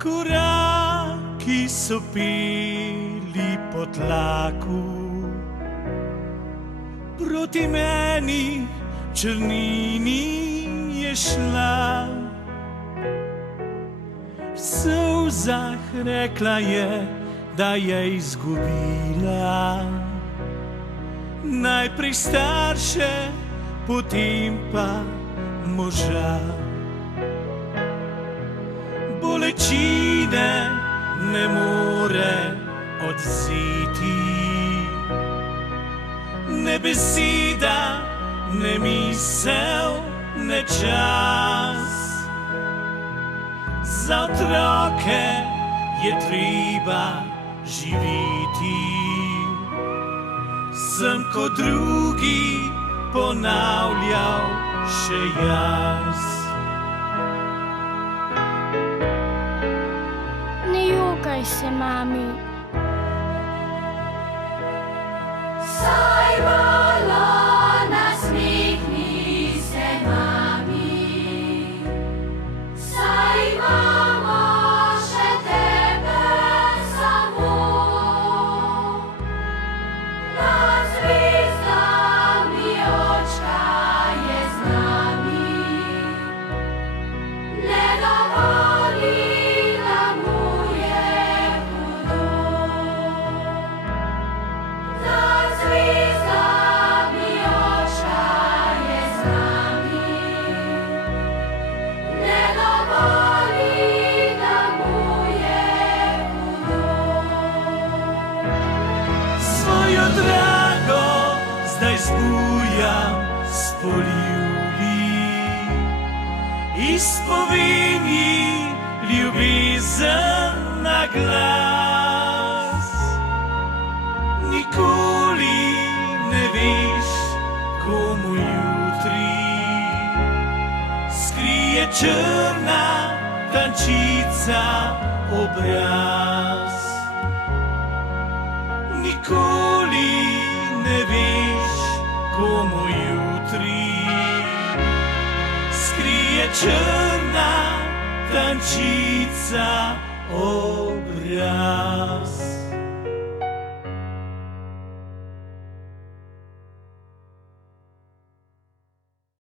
Koraki so peli po tlaku, proti meni črnini je šla. V solzah rekla je, da je izgubila najprej starše, potem pa moža. Bolečine ne more odzeti, ne beseda, ne misel, ne čas. Za otroke je treba živeti, sem kot drugi ponavljal še jaz. Ne jokaj se, mami. Saj malo nasmehni se, mami. Saj imamo še tebe samo. Nad zvezdami očka je z nami. Ne dovolila mu je hudo. Nad zvezdami očka je z nami. Ne dovolila mu je hudo. Svojo drago zdaj zbujam s poljubji, izpovem ji ljubezen na glas. Nikoli ne veš, komu jutri skrije črna tančica obraz. Nikoli ne veš, komu jutri skrije črna tančica obraz.